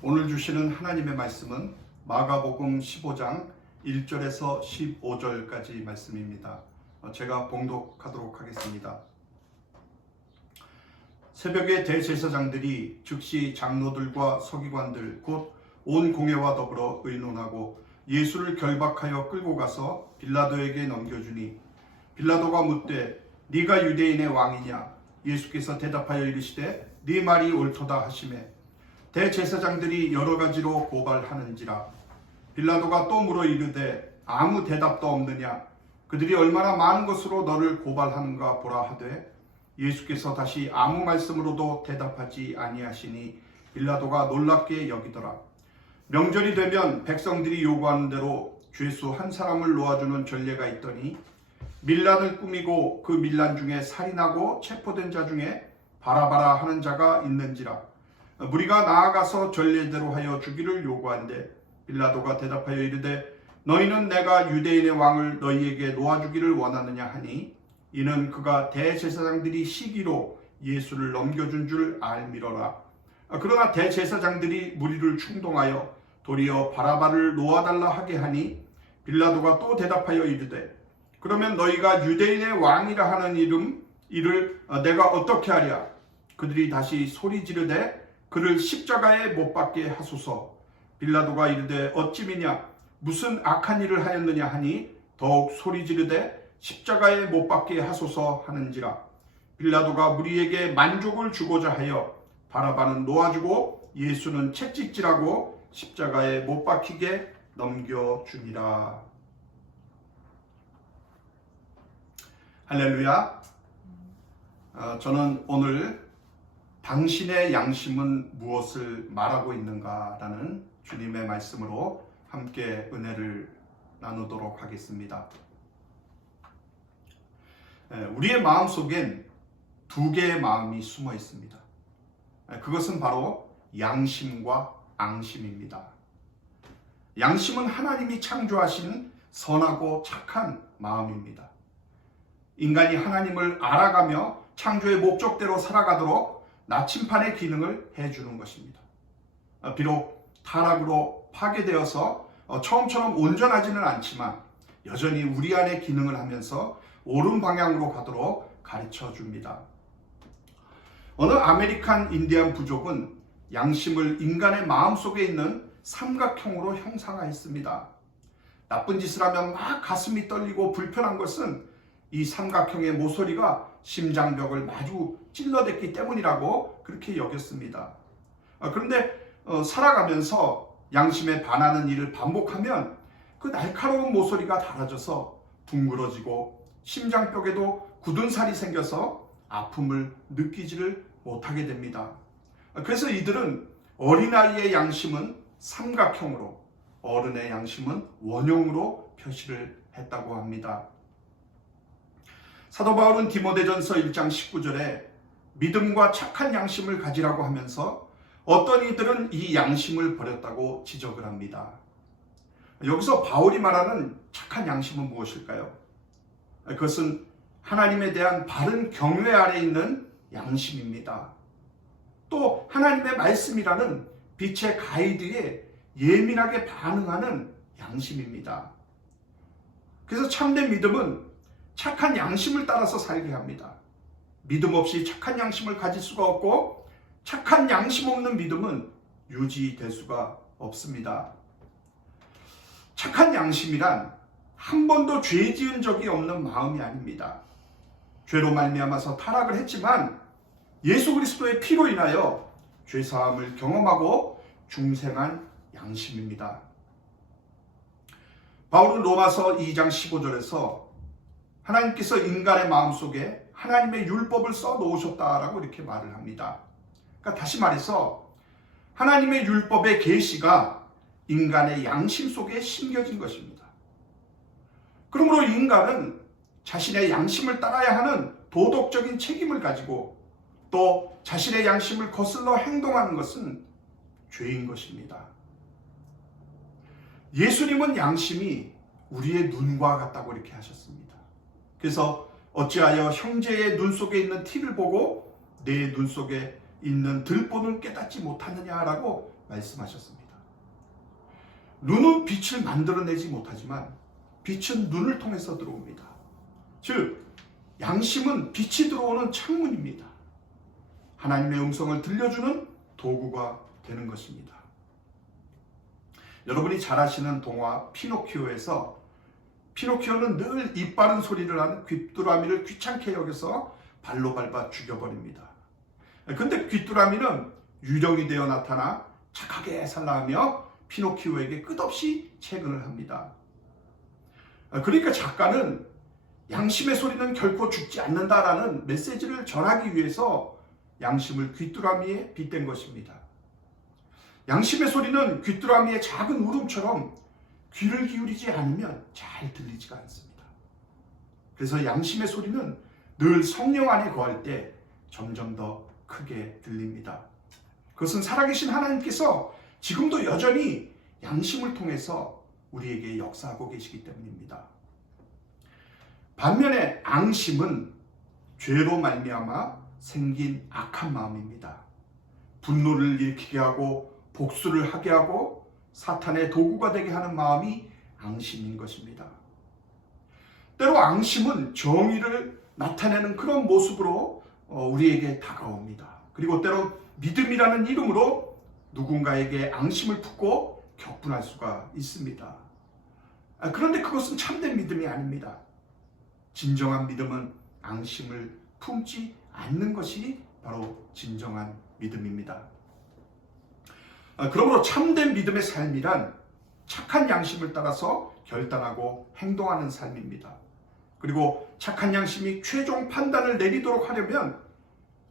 오늘 주시는 하나님의 말씀은 마가복음 15장 1절에서 15절까지 말씀입니다. 제가 봉독하도록 하겠습니다. 새벽에 대제사장들이 즉시 장로들과 서기관들 곧 온 공회와 더불어 의논하고 예수를 결박하여 끌고 가서 빌라도에게 넘겨주니 빌라도가 묻되 네가 유대인의 왕이냐? 예수께서 대답하여 이르시되 네 말이 옳도다 하시매 대제사장들이 여러 가지로 고발하는지라. 빌라도가 또 물어 이르되 아무 대답도 없느냐? 그들이 얼마나 많은 것으로 너를 고발하는가 보라 하되 예수께서 다시 아무 말씀으로도 대답하지 아니하시니 빌라도가 놀랍게 여기더라. 명절이 되면 백성들이 요구하는 대로 죄수 한 사람을 놓아주는 전례가 있더니 밀란을 꾸미고 그 밀란 중에 살인하고 체포된 자 중에 바라바라 하는 자가 있는지라. 무리가 나아가서 전례대로 하여 주기를 요구한데 빌라도가 대답하여 이르되 너희는 내가 유대인의 왕을 너희에게 놓아주기를 원하느냐 하니 이는 그가 대제사장들이 시기로 예수를 넘겨준 줄 알미러라. 그러나 대제사장들이 무리를 충동하여 도리어 바라바를 놓아달라 하게 하니 빌라도가 또 대답하여 이르되 그러면 너희가 유대인의 왕이라 하는 이를 내가 어떻게 하랴? 그들이 다시 소리 지르되 그를 십자가에 못 박게 하소서. 빌라도가 이르되 어찌미냐? 무슨 악한 일을 하였느냐 하니 더욱 소리 지르되 십자가에 못 박게 하소서 하는지라. 빌라도가 무리에게 만족을 주고자 하여 바라바는 놓아주고 예수는 채찍질하고 십자가에 못 박히게 넘겨주니라. 할렐루야. 저는 오늘 당신의 양심은 무엇을 말하고 있는가라는 주님의 말씀으로 함께 은혜를 나누도록 하겠습니다. 우리의 마음 속엔 두 개의 마음이 숨어 있습니다. 그것은 바로 양심과 앙심입니다. 양심은 하나님이 창조하신 선하고 착한 마음입니다. 인간이 하나님을 알아가며 창조의 목적대로 살아가도록 나침판의 기능을 해주는 것입니다. 비록 타락으로 파괴되어서 처음처럼 온전하지는 않지만 여전히 우리 안에 기능을 하면서 옳은 방향으로 가도록 가르쳐 줍니다. 어느 아메리칸 인디안 부족은 양심을 인간의 마음속에 있는 삼각형으로 형상화했습니다. 나쁜 짓을 하면 막 가슴이 떨리고 불편한 것은 이 삼각형의 모서리가 심장벽을 마주 찔러댔기 때문이라고 그렇게 여겼습니다. 그런데 살아가면서 양심에 반하는 일을 반복하면 그 날카로운 모서리가 닳아져서 둥그러지고 심장벽에도 굳은 살이 생겨서 아픔을 느끼지를 못하게 됩니다. 그래서 이들은 어린아이의 양심은 삼각형으로, 어른의 양심은 원형으로 표시를 했다고 합니다. 사도 바울은 디모데전서 1장 19절에 믿음과 착한 양심을 가지라고 하면서 어떤 이들은 이 양심을 버렸다고 지적을 합니다. 여기서 바울이 말하는 착한 양심은 무엇일까요? 그것은 하나님에 대한 바른 경외 아래 있는 양심입니다. 또 하나님의 말씀이라는 빛의 가이드에 예민하게 반응하는 양심입니다. 그래서 참된 믿음은 착한 양심을 따라서 살게 합니다. 믿음 없이 착한 양심을 가질 수가 없고 착한 양심 없는 믿음은 유지될 수가 없습니다. 착한 양심이란 한 번도 죄 지은 적이 없는 마음이 아닙니다. 죄로 말미암아서 타락을 했지만 예수 그리스도의 피로 인하여 죄사함을 경험하고 중생한 양심입니다. 바울은 로마서 2장 15절에서 하나님께서 인간의 마음속에 하나님의 율법을 써놓으셨다라고 이렇게 말을 합니다. 그러니까 다시 말해서 하나님의 율법의 계시가 인간의 양심 속에 심겨진 것입니다. 그러므로 인간은 자신의 양심을 따라야 하는 도덕적인 책임을 가지고 또 자신의 양심을 거슬러 행동하는 것은 죄인 것입니다. 예수님은 양심이 우리의 눈과 같다고 이렇게 하셨습니다. 그래서 어찌하여 형제의 눈 속에 있는 티를 보고 내 눈 속에 있는 들보는 깨닫지 못하느냐라고 말씀하셨습니다. 눈은 빛을 만들어내지 못하지만 빛은 눈을 통해서 들어옵니다. 즉 양심은 빛이 들어오는 창문입니다. 하나님의 음성을 들려주는 도구가 되는 것입니다. 여러분이 잘 아시는 동화 피노키오에서 피노키오는 늘 입 바른 소리를 하는 귀뚜라미를 귀찮게 여겨서 발로 밟아 죽여버립니다. 근데 귀뚜라미는 유령이 되어 나타나 착하게 살라하며 피노키오에게 끝없이 채근을 합니다. 그러니까 작가는 양심의 소리는 결코 죽지 않는다라는 메시지를 전하기 위해서 양심을 귀뚜라미에 빗댄 것입니다. 양심의 소리는 귀뚜라미의 작은 울음처럼 귀를 기울이지 않으면 잘 들리지가 않습니다. 그래서 양심의 소리는 늘 성령 안에 거할 때 점점 더 크게 들립니다. 그것은 살아계신 하나님께서 지금도 여전히 양심을 통해서 우리에게 역사하고 계시기 때문입니다. 반면에 앙심은 죄로 말미암아 생긴 악한 마음입니다. 분노를 일으키게 하고 복수를 하게 하고 사탄의 도구가 되게 하는 마음이 앙심인 것입니다. 때로 앙심은 정의를 나타내는 그런 모습으로 우리에게 다가옵니다. 그리고 때로 믿음이라는 이름으로 누군가에게 앙심을 품고 격분할 수가 있습니다. 그런데 그것은 참된 믿음이 아닙니다. 진정한 믿음은 앙심을 품지 않는 것이 바로 진정한 믿음입니다. 그러므로 참된 믿음의 삶이란 착한 양심을 따라서 결단하고 행동하는 삶입니다. 그리고 착한 양심이 최종 판단을 내리도록 하려면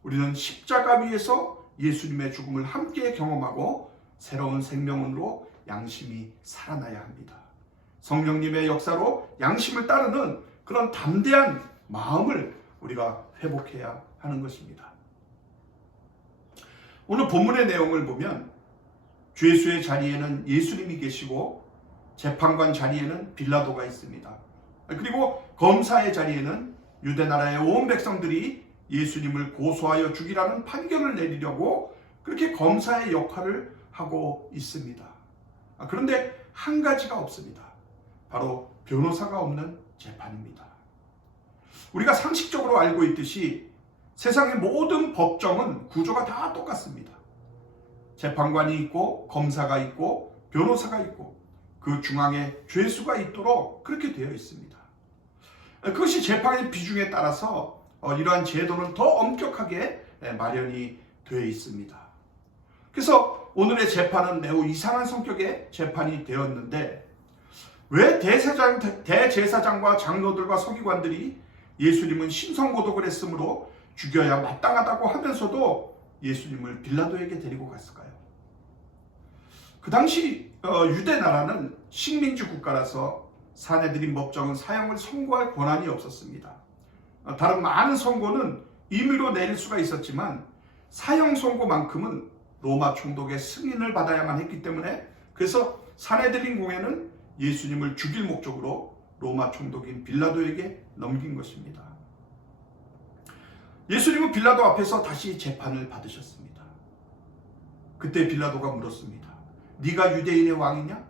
우리는 십자가 위에서 예수님의 죽음을 함께 경험하고 새로운 생명으로 양심이 살아나야 합니다. 성령님의 역사로 양심을 따르는 그런 담대한 마음을 우리가 회복해야 하는 것입니다. 오늘 본문의 내용을 보면 죄수의 자리에는 예수님이 계시고 재판관 자리에는 빌라도가 있습니다. 그리고 검사의 자리에는 유대나라의 온 백성들이 예수님을 고소하여 죽이라는 판결을 내리려고 그렇게 검사의 역할을 하고 있습니다. 그런데 한 가지가 없습니다. 바로 변호사가 없는 재판입니다. 우리가 상식적으로 알고 있듯이 세상의 모든 법정은 구조가 다 똑같습니다. 재판관이 있고 검사가 있고 변호사가 있고 그 중앙에 죄수가 있도록 그렇게 되어 있습니다. 그것이 재판의 비중에 따라서 이러한 제도는 더 엄격하게 마련이 되어 있습니다. 그래서 오늘의 재판은 매우 이상한 성격의 재판이 되었는데 왜 대제사장과 장로들과 서기관들이 예수님은 심성고독을 했으므로 죽여야 마땅하다고 하면서도 예수님을 빌라도에게 데리고 갔을까요? 그 당시 유대 나라는 식민지 국가라서 사내들인 법정은 사형을 선고할 권한이 없었습니다. 다른 많은 선고는 임의로 내릴 수가 있었지만 사형 선고만큼은 로마 총독의 승인을 받아야만 했기 때문에 그래서 사내들인 공회는 예수님을 죽일 목적으로 로마 총독인 빌라도에게 넘긴 것입니다. 예수님은 빌라도 앞에서 다시 재판을 받으셨습니다. 그때 빌라도가 물었습니다. 네가 유대인의 왕이냐?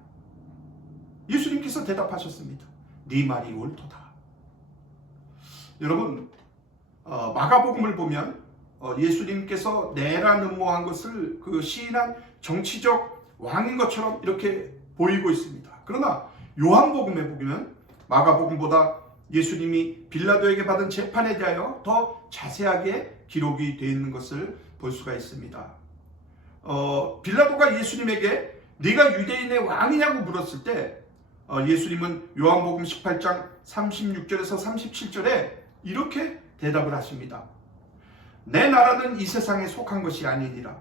예수님께서 대답하셨습니다. 네 말이 옳도다. 여러분 마가복음을 보면 예수님께서 내란 음모한 것을 그 시인한 정치적 왕인 것처럼 이렇게 보이고 있습니다. 그러나 요한복음에 보면 마가복음보다 예수님이 빌라도에게 받은 재판에 대하여 더 자세하게 기록이 되어 있는 것을 볼 수가 있습니다. 빌라도가 예수님에게 네가 유대인의 왕이냐고 물었을 때 예수님은 요한복음 18장 36절에서 37절에 이렇게 대답을 하십니다. 내 나라는 이 세상에 속한 것이 아니니라.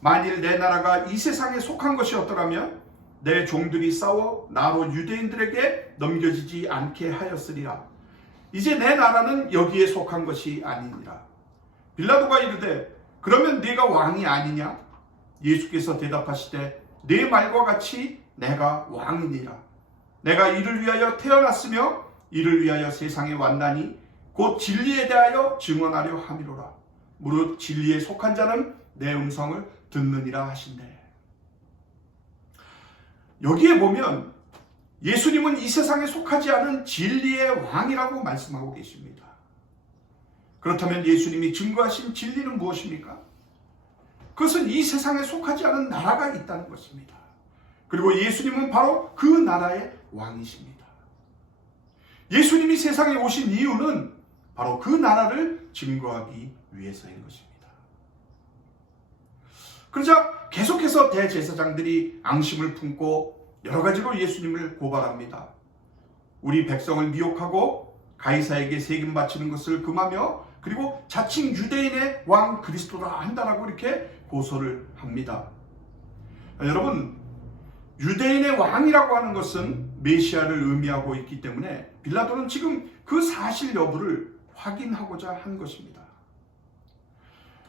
만일 내 나라가 이 세상에 속한 것이었더라면 내 종들이 싸워 나로 유대인들에게 넘겨지지 않게 하였으리라. 이제 내 나라는 여기에 속한 것이 아니니라. 빌라도가 이르되 그러면 네가 왕이 아니냐? 예수께서 대답하시되 네 말과 같이 내가 왕이니라. 내가 이를 위하여 태어났으며 이를 위하여 세상에 왔나니 곧 진리에 대하여 증언하려 함이로라. 무릇 진리에 속한 자는 내 음성을 듣느니라 하신대. 여기에 보면 예수님은 이 세상에 속하지 않은 진리의 왕이라고 말씀하고 계십니다. 그렇다면 예수님이 증거하신 진리는 무엇입니까? 그것은 이 세상에 속하지 않은 나라가 있다는 것입니다. 그리고 예수님은 바로 그 나라의 왕이십니다. 예수님이 세상에 오신 이유는 바로 그 나라를 증거하기 위해서인 것입니다. 그러자 계속해서 대제사장들이 앙심을 품고 여러 가지로 예수님을 고발합니다. 우리 백성을 미혹하고 가이사에게 세금 바치는 것을 금하며 그리고 자칭 유대인의 왕 그리스도라 한다라고 이렇게 고소를 합니다. 여러분, 유대인의 왕이라고 하는 것은 메시아를 의미하고 있기 때문에 빌라도는 지금 그 사실 여부를 확인하고자 한 것입니다.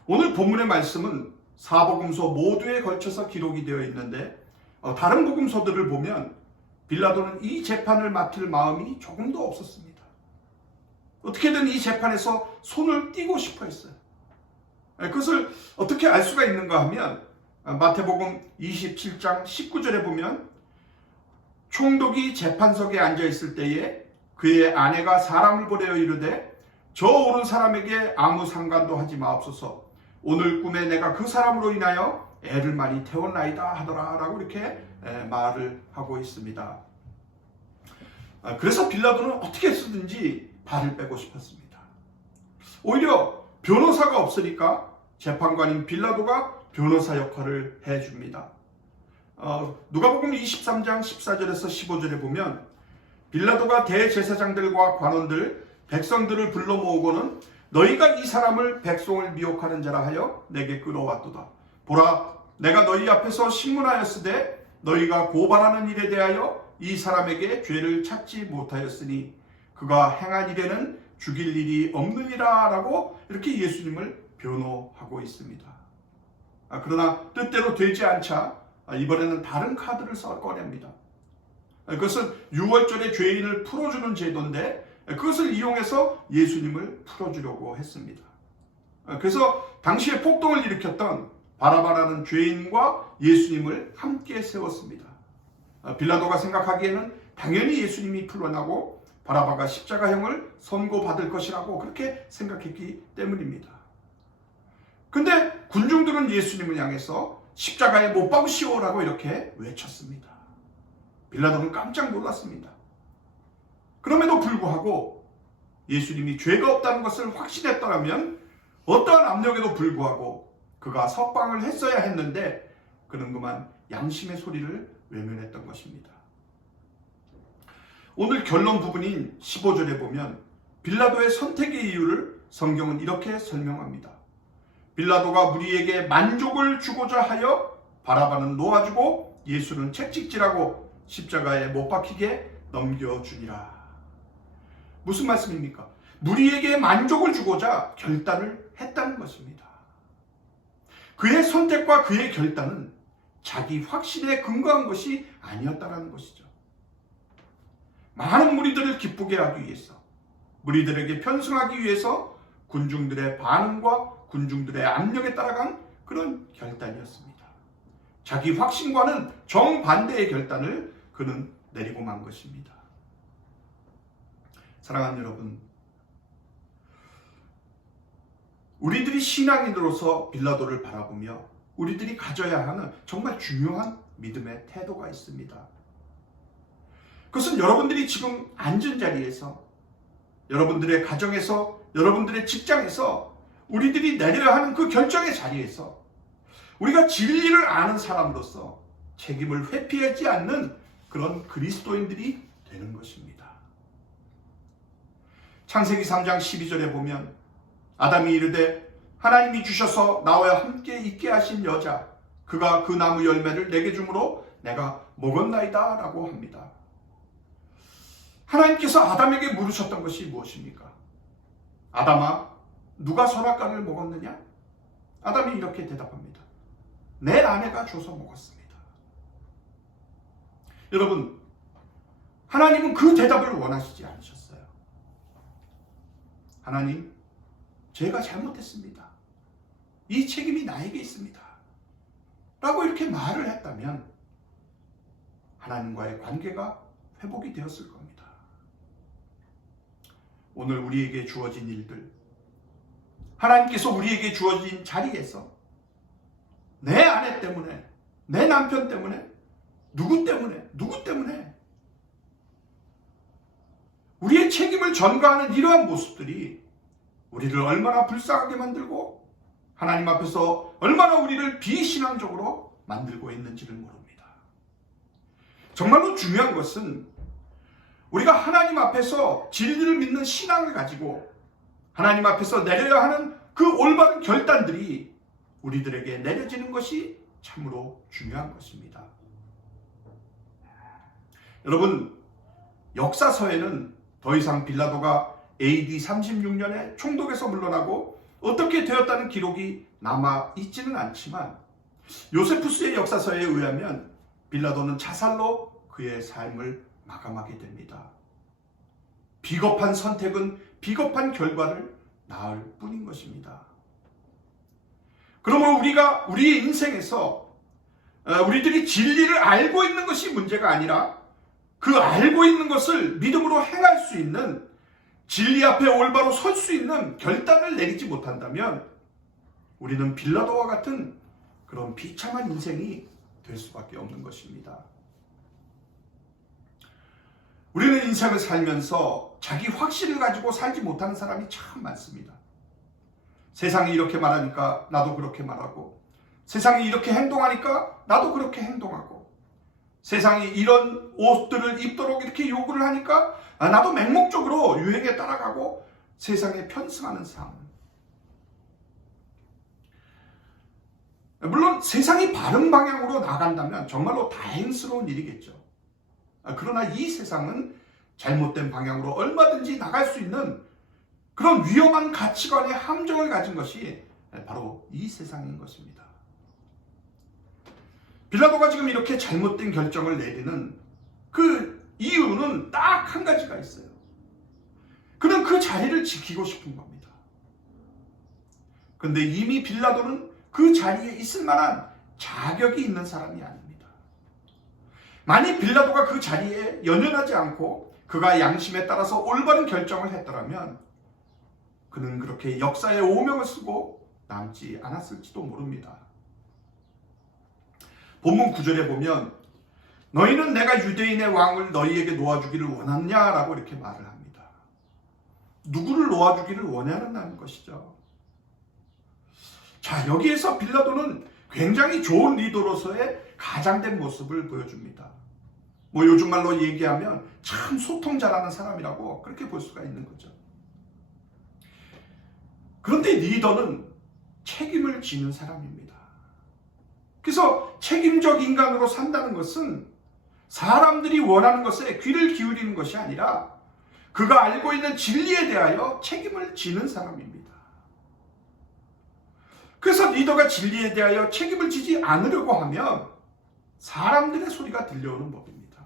오늘 본문의 말씀은 사복음서 모두에 걸쳐서 기록이 되어 있는데 다른 복음서들을 보면 빌라도는 이 재판을 맡을 마음이 조금도 없었습니다. 어떻게든 이 재판에서 손을 띄고 싶어 했어요. 그것을 어떻게 알 수가 있는가 하면 마태복음 27장 19절에 보면 총독이 재판석에 앉아있을 때에 그의 아내가 사람을 보내어 이르되 저 오른 사람에게 아무 상관도 하지 마옵소서. 오늘 꿈에 내가 그 사람으로 인하여 애를 많이 태웠나이다 하더라 라고 이렇게 말을 하고 있습니다. 그래서 빌라도는 어떻게 쓰든지 발을 빼고 싶었습니다. 오히려 변호사가 없으니까 재판관인 빌라도가 변호사 역할을 해줍니다. 누가복음 23장 14절에서 15절에 보면 빌라도가 대제사장들과 관원들, 백성들을 불러 모으고는 너희가 이 사람을 백성을 미혹하는 자라 하여 내게 끌어왔도다. 보라, 내가 너희 앞에서 신문하였으되 너희가 고발하는 일에 대하여 이 사람에게 죄를 찾지 못하였으니 그가 행한 일에는 죽일 일이 없느니라 라고 이렇게 예수님을 변호하고 있습니다. 그러나 뜻대로 되지 않자 이번에는 다른 카드를 꺼냅니다. 그것은 유월절에 죄인을 풀어주는 제도인데 그것을 이용해서 예수님을 풀어주려고 했습니다. 그래서 당시에 폭동을 일으켰던 바라바라는 죄인과 예수님을 함께 세웠습니다. 빌라도가 생각하기에는 당연히 예수님이 풀려나고 바라바가 십자가형을 선고받을 것이라고 그렇게 생각했기 때문입니다. 근데 군중들은 예수님을 향해서 십자가에 못 박으시오라고 이렇게 외쳤습니다. 빌라도는 깜짝 놀랐습니다. 그럼에도 불구하고 예수님이 죄가 없다는 것을 확신했더라면 어떠한 압력에도 불구하고 그가 석방을 했어야 했는데 그는 그만 양심의 소리를 외면했던 것입니다. 오늘 결론 부분인 15절에 보면 빌라도의 선택의 이유를 성경은 이렇게 설명합니다. 빌라도가 무리에게 만족을 주고자 하여 바라바는 놓아주고 예수는 채찍질하고 십자가에 못 박히게 넘겨주니라. 무슨 말씀입니까? 무리에게 만족을 주고자 결단을 했다는 것입니다. 그의 선택과 그의 결단은 자기 확신에 근거한 것이 아니었다는 것이죠. 많은 무리들을 기쁘게 하기 위해서, 무리들에게 편승하기 위해서 군중들의 반응과 군중들의 압력에 따라간 그런 결단이었습니다. 자기 확신과는 정반대의 결단을 그는 내리고 만 것입니다. 사랑하는 여러분, 우리들이 신앙인으로서 빌라도를 바라보며 우리들이 가져야 하는 정말 중요한 믿음의 태도가 있습니다. 그것은 여러분들이 지금 앉은 자리에서, 여러분들의 가정에서, 여러분들의 직장에서 우리들이 내려야 하는 그 결정의 자리에서 우리가 진리를 아는 사람으로서 책임을 회피하지 않는 그런 그리스도인들이 되는 것입니다. 창세기 3장 12절에 보면 아담이 이르되 하나님이 주셔서 나와 함께 있게 하신 여자 그가 그 나무 열매를 내게 주므로 내가 먹었나이다 라고 합니다. 하나님께서 아담에게 물으셨던 것이 무엇입니까? 아담아, 누가 선악과를 먹었느냐? 아담이 이렇게 대답합니다. 내 아내가 줘서 먹었습니다. 여러분, 하나님은 그 대답을 원하시지 않으셨어요. 하나님, 제가 잘못했습니다. 이 책임이 나에게 있습니다. 라고 이렇게 말을 했다면 하나님과의 관계가 회복이 되었을 겁니다. 오늘 우리에게 주어진 일들, 하나님께서 우리에게 주어진 자리에서 내 아내 때문에, 내 남편 때문에, 누구 때문에 우리의 책임을 전가하는 이러한 모습들이 우리를 얼마나 불쌍하게 만들고 하나님 앞에서 얼마나 우리를 비신앙적으로 만들고 있는지를 모릅니다. 정말로 중요한 것은 우리가 하나님 앞에서 진리를 믿는 신앙을 가지고 하나님 앞에서 내려야 하는 그 올바른 결단들이 우리들에게 내려지는 것이 참으로 중요한 것입니다. 여러분, 역사서에는 더 이상 빌라도가 AD 36년에 총독에서 물러나고 어떻게 되었다는 기록이 남아 있지는 않지만 요세푸스의 역사서에 의하면 빌라도는 자살로 그의 삶을 마감하게 됩니다. 비겁한 선택은 비겁한 결과를 낳을 뿐인 것입니다. 그러므로 우리가 우리의 인생에서 우리들이 진리를 알고 있는 것이 문제가 아니라 그 알고 있는 것을 믿음으로 행할 수 있는, 진리 앞에 올바로 설 수 있는 결단을 내리지 못한다면 우리는 빌라도와 같은 그런 비참한 인생이 될 수밖에 없는 것입니다. 우리는 인생을 살면서 자기 확신을 가지고 살지 못하는 사람이 참 많습니다. 세상이 이렇게 말하니까 나도 그렇게 말하고, 세상이 이렇게 행동하니까 나도 그렇게 행동하고, 세상이 이런 옷들을 입도록 이렇게 요구를 하니까 나도 맹목적으로 유행에 따라가고 세상에 편승하는 삶. 물론 세상이 바른 방향으로 나간다면 정말로 다행스러운 일이겠죠. 그러나 이 세상은 잘못된 방향으로 얼마든지 나갈 수 있는 그런 위험한 가치관의 함정을 가진 것이 바로 이 세상인 것입니다. 빌라도가 지금 이렇게 잘못된 결정을 내리는 그 이유는 딱 한 가지가 있어요. 그는 그 자리를 지키고 싶은 겁니다. 그런데 이미 빌라도는 그 자리에 있을 만한 자격이 있는 사람이 아닙니다. 만약 빌라도가 그 자리에 연연하지 않고 그가 양심에 따라서 올바른 결정을 했더라면 그는 그렇게 역사에 오명을 쓰고 남지 않았을지도 모릅니다. 본문 9절에 보면 너희는 내가 유대인의 왕을 너희에게 놓아주기를 원하냐라고 이렇게 말을 합니다. 누구를 놓아주기를 원하는 것이죠. 자, 여기에서 빌라도는 굉장히 좋은 리더로서의 가장된 모습을 보여줍니다. 요즘 말로 얘기하면 참 소통 잘하는 사람이라고 그렇게 볼 수가 있는 거죠. 그런데 리더는 책임을 지는 사람입니다. 그래서 책임적 인간으로 산다는 것은 사람들이 원하는 것에 귀를 기울이는 것이 아니라 그가 알고 있는 진리에 대하여 책임을 지는 사람입니다. 그래서 리더가 진리에 대하여 책임을 지지 않으려고 하면 사람들의 소리가 들려오는 법입니다.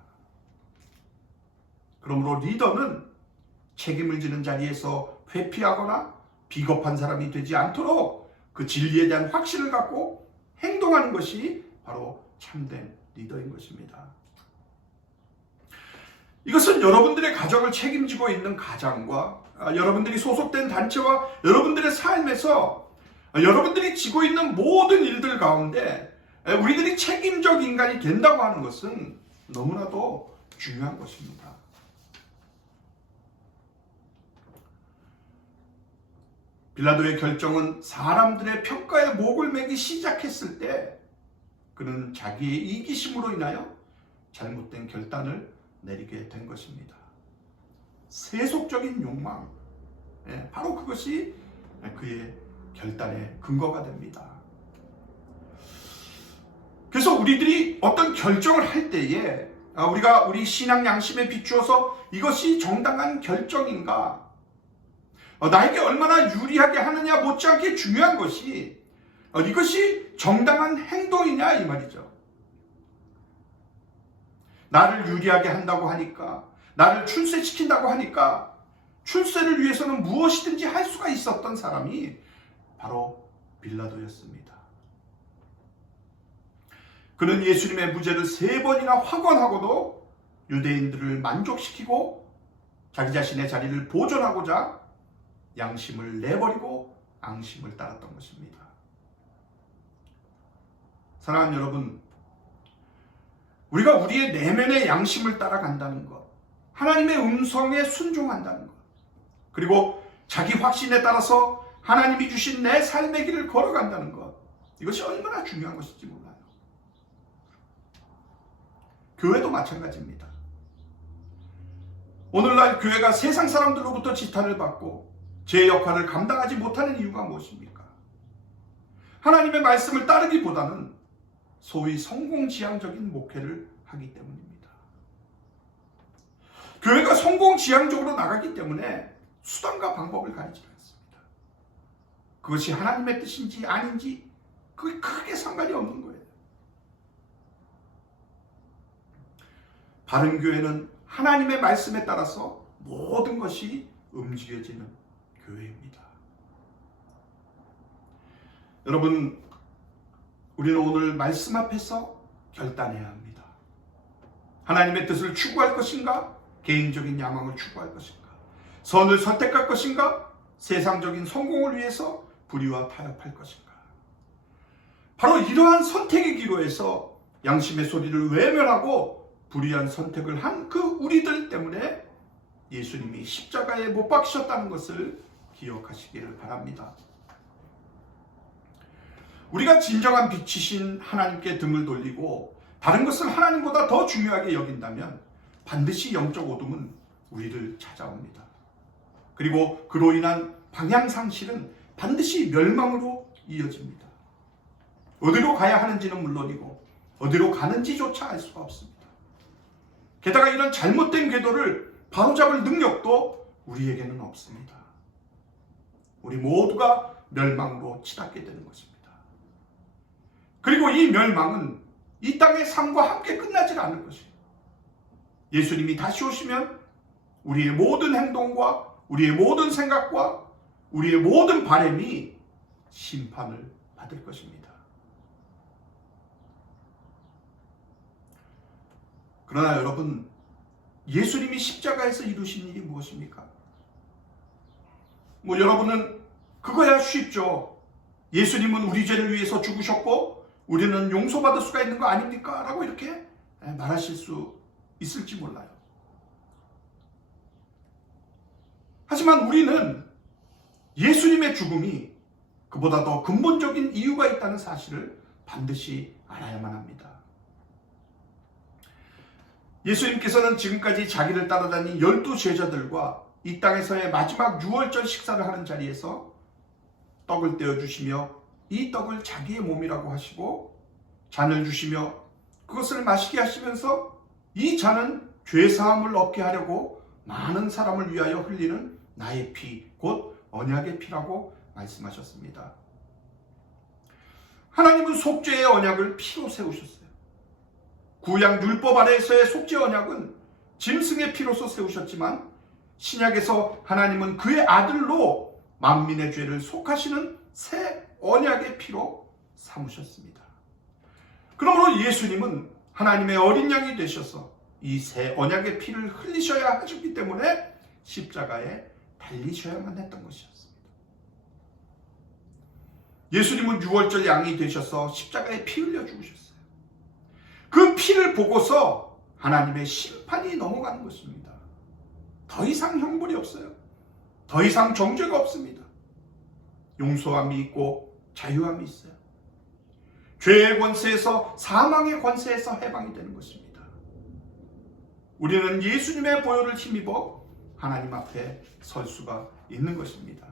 그러므로 리더는 책임을 지는 자리에서 회피하거나 비겁한 사람이 되지 않도록 그 진리에 대한 확신을 갖고 행동하는 것이 바로 참된 리더인 것입니다. 이것은 여러분들의 가정을 책임지고 있는 가장과 여러분들이 소속된 단체와 여러분들의 삶에서 여러분들이 지고 있는 모든 일들 가운데 우리들이 책임적 인간이 된다고 하는 것은 너무나도 중요한 것입니다. 빌라도의 결정은 사람들의 평가에 목을 매기 시작했을 때 그는 자기의 이기심으로 인하여 잘못된 결단을 내리게 된 것입니다. 세속적인 욕망, 바로 그것이 그의 결단의 근거가 됩니다. 그래서 우리들이 어떤 결정을 할 때에 우리가 우리 신앙 양심에 비추어서 이것이 정당한 결정인가, 나에게 얼마나 유리하게 하느냐 못지않게 중요한 것이 이것이 정당한 행동이냐 이 말이죠. 나를 유리하게 한다고 하니까, 나를 출세시킨다고 하니까 출세를 위해서는 무엇이든지 할 수가 있었던 사람이 바로 빌라도였습니다. 그는 예수님의 무죄를 3번이나 확언하고도 유대인들을 만족시키고 자기 자신의 자리를 보존하고자 양심을 내버리고 앙심을 따랐던 것입니다. 사랑하는 여러분, 우리가 우리의 내면의 양심을 따라간다는 것, 하나님의 음성에 순종한다는 것, 그리고 자기 확신에 따라서 하나님이 주신 내 삶의 길을 걸어간다는 것, 이것이 얼마나 중요한 것인지 몰라요. 교회도 마찬가지입니다. 오늘날 교회가 세상 사람들로부터 지탄을 받고 제 역할을 감당하지 못하는 이유가 무엇입니까? 하나님의 말씀을 따르기보다는 소위 성공지향적인 목회를 하기 때문입니다. 교회가 성공지향적으로 나가기 때문에 수단과 방법을 가리지 않습니다. 그것이 하나님의 뜻인지 아닌지 그게 크게 상관이 없는 거예요. 바른 교회는 하나님의 말씀에 따라서 모든 것이 움직여지는 교회입니다. 여러분, 우리는 오늘 말씀 앞에서 결단해야 합니다. 하나님의 뜻을 추구할 것인가? 개인적인 야망을 추구할 것인가? 선을 선택할 것인가? 세상적인 성공을 위해서 불의와 타협할 것인가? 바로 이러한 선택의 기로에서 양심의 소리를 외면하고 불의한 선택을 한 그 우리들 때문에 예수님이 십자가에 못 박히셨다는 것을 기억하시기를 바랍니다. 우리가 진정한 빛이신 하나님께 등을 돌리고 다른 것을 하나님보다 더 중요하게 여긴다면 반드시 영적 어둠은 우리를 찾아옵니다. 그리고 그로 인한 방향상실은 반드시 멸망으로 이어집니다. 어디로 가야 하는지는 물론이고 어디로 가는지조차 알 수가 없습니다. 게다가 이런 잘못된 궤도를 바로잡을 능력도 우리에게는 없습니다. 우리 모두가 멸망으로 치닫게 되는 것입니다. 그리고 이 멸망은 이 땅의 삶과 함께 끝나질 않을 것이에요. 예수님이 다시 오시면 우리의 모든 행동과 우리의 모든 생각과 우리의 모든 바람이 심판을 받을 것입니다. 그러나 여러분, 예수님이 십자가에서 이루신 일이 무엇입니까? 여러분은 그거야 쉽죠. 예수님은 우리 죄를 위해서 죽으셨고 우리는 용서받을 수가 있는 거 아닙니까? 라고 이렇게 말하실 수 있을지 몰라요. 하지만 우리는 예수님의 죽음이 그보다 더 근본적인 이유가 있다는 사실을 반드시 알아야만 합니다. 예수님께서는 지금까지 자기를 따라다닌 12 제자들과 이 땅에서의 마지막 유월절 식사를 하는 자리에서 떡을 떼어주시며 이 떡을 자기의 몸이라고 하시고 잔을 주시며 그것을 마시게 하시면서 이 잔은 죄사함을 얻게 하려고 많은 사람을 위하여 흘리는 나의 피, 곧 언약의 피라고 말씀하셨습니다. 하나님은 속죄의 언약을 피로 세우셨어요. 구약 율법 아래에서의 속죄 언약은 짐승의 피로서 세우셨지만 신약에서 하나님은 그의 아들로 만민의 죄를 속하시는 새 언약의 피로 삼으셨습니다. 그러므로 예수님은 하나님의 어린 양이 되셔서 이 새 언약의 피를 흘리셔야 하셨기 때문에 십자가에 달리셔야만 했던 것이었습니다. 예수님은 유월절 양이 되셔서 십자가에 피 흘려 죽으셨어요. 그 피를 보고서 하나님의 심판이 넘어가는 것입니다. 더 이상 형벌이 없어요. 더 이상 정죄가 없습니다. 용서함이 있고 자유함이 있어요. 죄의 권세에서, 사망의 권세에서 해방이 되는 것입니다. 우리는 예수님의 보혈을 힘입어 하나님 앞에 설 수가 있는 것입니다.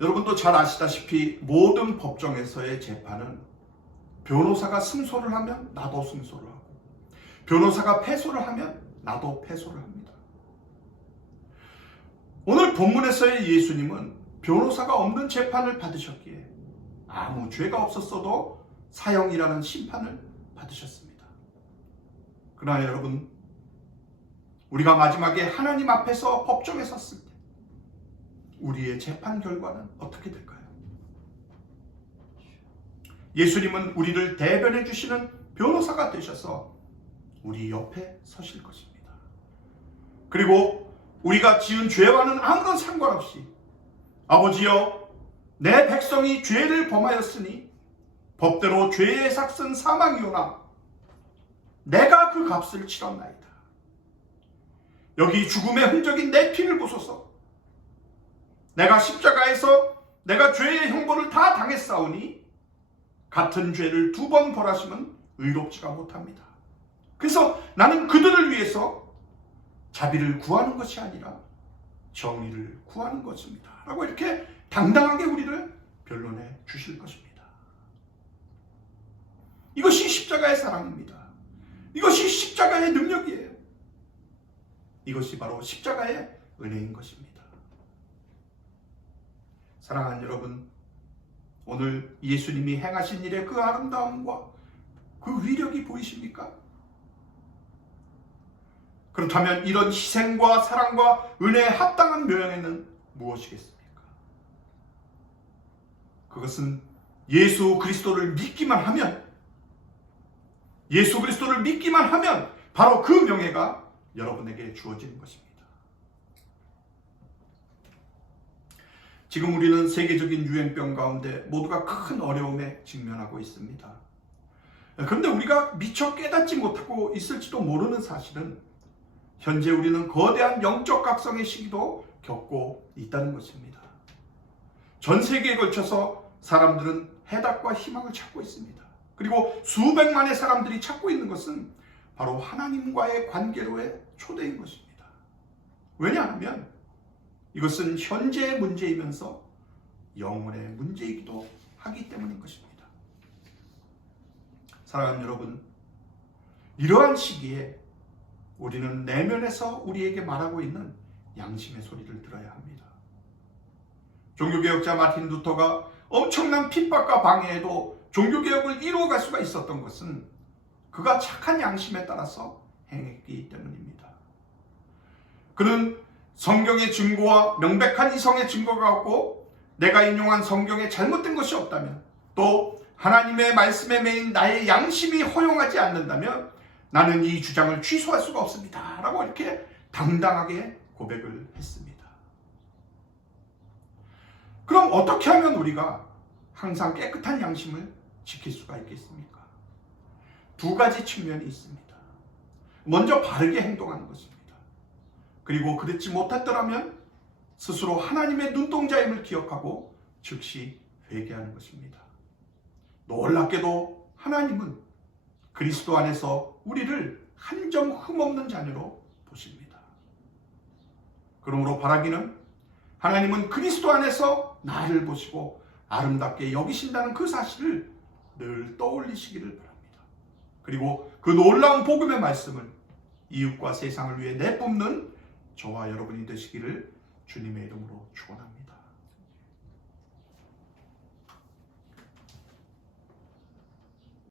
여러분도 잘 아시다시피 모든 법정에서의 재판은 변호사가 승소를 하면 나도 승소를 하고 변호사가 패소를 하면 나도 패소를 합니다. 오늘 본문에서의 예수님은 변호사가 없는 재판을 받으셨기에 아무 죄가 없었어도 사형이라는 심판을 받으셨습니다. 그러나 여러분, 우리가 마지막에 하나님 앞에서 법정에 섰을 때 우리의 재판 결과는 어떻게 될까요? 예수님은 우리를 대변해 주시는 변호사가 되셔서 우리 옆에 서실 것입니다. 그리고 우리가 지은 죄와는 아무런 상관없이 아버지여, 내 백성이 죄를 범하였으니 법대로 죄의 삭은 사망이오나 내가 그 값을 치렀나이다. 여기 죽음의 흔적인 내 피를 보소서. 내가 십자가에서 내가 죄의 형벌을 다 당했사오니 같은 죄를 2번 벌하시면 의롭지가 못합니다. 그래서 나는 그들을 위해서 자비를 구하는 것이 아니라 정의를 구하는 것입니다. 라고 이렇게 당당하게 우리를 변론해 주실 것입니다. 이것이 십자가의 사랑입니다. 이것이 십자가의 능력이에요. 이것이 바로 십자가의 은혜인 것입니다. 사랑하는 여러분, 오늘 예수님이 행하신 일의 그 아름다움과 그 위력이 보이십니까? 그렇다면 이런 희생과 사랑과 은혜에 합당한 묘양에는 무엇이겠습니까? 그것은 예수 그리스도를 믿기만 하면, 예수 그리스도를 믿기만 하면 바로 그 명예가 여러분에게 주어지는 것입니다. 지금 우리는 세계적인 유행병 가운데 모두가 큰 어려움에 직면하고 있습니다. 그런데 우리가 미처 깨닫지 못하고 있을지도 모르는 사실은 현재 우리는 거대한 영적 각성의 시기도 겪고 있다는 것입니다. 전 세계에 걸쳐서 사람들은 해답과 희망을 찾고 있습니다. 그리고 수백만의 사람들이 찾고 있는 것은 바로 하나님과의 관계로의 초대인 것입니다. 왜냐하면 이것은 현재의 문제이면서 영혼의 문제이기도 하기 때문인 것입니다. 사랑하는 여러분, 이러한 시기에 우리는 내면에서 우리에게 말하고 있는 양심의 소리를 들어야 합니다. 종교개혁자 마틴 루터가 엄청난 핍박과 방해에도 종교개혁을 이루어갈 수가 있었던 것은 그가 착한 양심에 따라서 행했기 때문입니다. 그는 성경의 증거와 명백한 이성의 증거가 없고 내가 인용한 성경에 잘못된 것이 없다면, 또 하나님의 말씀에 매인 나의 양심이 허용하지 않는다면 나는 이 주장을 취소할 수가 없습니다. 라고 이렇게 당당하게 고백을 했습니다. 그럼 어떻게 하면 우리가 항상 깨끗한 양심을 지킬 수가 있겠습니까? 2가지 측면이 있습니다. 먼저 바르게 행동하는 것입니다. 그리고 그렇지 못했더라면 스스로 하나님의 눈동자임을 기억하고 즉시 회개하는 것입니다. 놀랍게도 하나님은 그리스도 안에서 우리를 한 점 흠없는 자녀로 보십니다. 그러므로 바라기는 하나님은 그리스도 안에서 나를 보시고 아름답게 여기신다는 그 사실을 늘 떠올리시기를 바랍니다. 그리고 그 놀라운 복음의 말씀을 이웃과 세상을 위해 내뿜는 저와 여러분이 되시기를 주님의 이름으로 축원합니다.